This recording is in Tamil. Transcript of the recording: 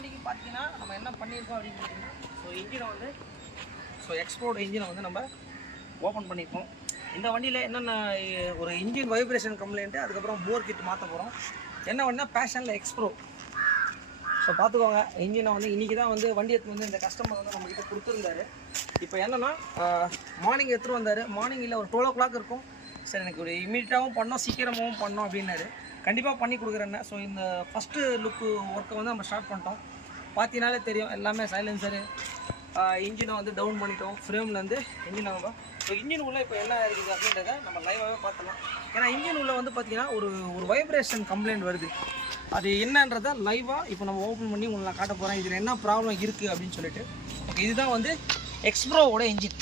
வண்டிக்கு பார்த்தீங்கன்னா நம்ம என்ன பண்ணியிருக்கோம் அப்படின்னு பார்த்தீங்கன்னா ஸோ இன்ஜினை வந்து எக்ஸ்ப்ளோர்ட் இன்ஜினை வந்து நம்ம ஓப்பன் பண்ணியிருக்கோம். இந்த வண்டியில் என்னென்ன ஒரு இன்ஜின் வைப்ரேஷன் கம்ப்ளைண்ட்டு, அதுக்கப்புறம் போர் கிட் மாற்ற போகிறோம். என்ன வண்டினா பேஷனில் எக்ஸ்ப்ரோ. ஸோ பார்த்துக்கோங்க, இன்ஜினை வந்து இன்றைக்கி தான் வந்து வண்டி எடுத்து வந்து இந்த கஸ்டமர் வந்து நம்மக்கிட்ட கொடுத்துருந்தாரு. இப்போ என்னென்னா மார்னிங் எடுத்துகிட்டு வந்தார். மார்னிங்கில் ஒரு 12 o'clock இருக்கும். சரி, எனக்கு ஒரு இமீடியட்டாகவும் பண்ணோம், சீக்கிரமாகவும் பண்ணோம் அப்படின்னாரு. கண்டிப்பாக பண்ணி கொடுக்குறேன்னு. ஸோ இந்த ஃபஸ்ட்டு லுக்கு ஒர்க்கை வந்து நம்ம ஸ்டார்ட் பண்ணிட்டோம். பார்த்தீங்கனாலே தெரியும், எல்லாமே சைலன்சரு, இன்ஜினை வந்து டவுன் பண்ணிட்டோம். ஃப்ரேம்லேருந்து இன்ஜினை நம்ம ஸோ இன்ஜின் உள்ளே இப்போ என்ன இருக்குது அப்படின்றத நம்ம லைவாகவே பார்த்துலாம். ஏன்னா இன்ஜின் உள்ளே வந்து பார்த்திங்கன்னா ஒரு வைப்ரேஷன் கம்ப்ளைண்ட் வருது. அது என்னன்றதை லைவாக இப்போ நம்ம ஓப்பன் பண்ணி உங்களுக்கு நான் காட்ட போகிறேன். இதில் என்ன ப்ராப்ளம் இருக்குது அப்படின்னு சொல்லிட்டு. ஓகே, இதுதான் வந்து எக்ஸ்ப்ரோவோட இன்ஜின்.